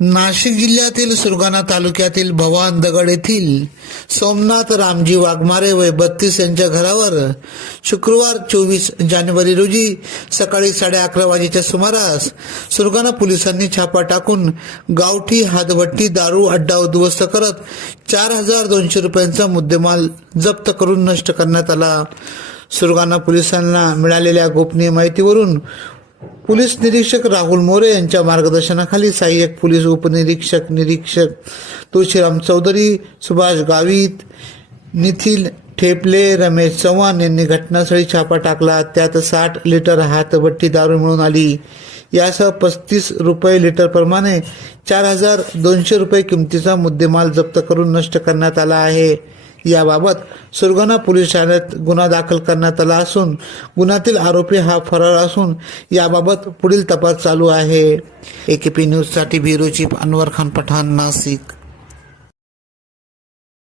नाशिक जिल्ह्यातील सुरगाणा तालुक्यातील भवान दगड येथील सोमनाथ रामजी वाघमारे वय बत्तीस यांच्या घरावर शुक्रवार चोवीस जानेवारी रोजी सकाळी साडे अकरा वाजेच्या सुमारास सुरगाणा पोलिसांनी छापा टाकून गावठी हातभट्टी दारू अड्डा उद्ध्वस्त करत चार हजार दोनशे रुपयांचा मुद्देमाल जप्त करून नष्ट करण्यात आला. सुरगाणा पोलिसांना मिळालेल्या गोपनीय माहितीवरून पोलीस निरीक्षक राहुल मोरे यांच्या मार्गदर्शनाखाली सहाय्यक पोलीस उपनिरीक्षक निरीक्षक तुळशीराम चौधरी सुभाष गावित निथिल ठेपले रमेश चव्हाण यांनी घटनास्थळी छापा टाकला. त्यात साठ लिटर हातभट्टी दारू मिळून आली. यासह पस्तीस रुपये लिटरप्रमाणे चार हजार दोनशे रुपये किमतीचा मुद्देमाल जप्त करून नष्ट करण्यात आला आहे. याबाबत सुरगाणा पोलीस ठाण्यात गुन्हा दाखल करण्यात आला असून गुन्ह्यातील आरोपी हा फरार असून याबाबत पुढील तपास चालू आहे. एकेपी न्यूजसाठी ब्युरो चीफ अनवर खान पठाण नाशिक.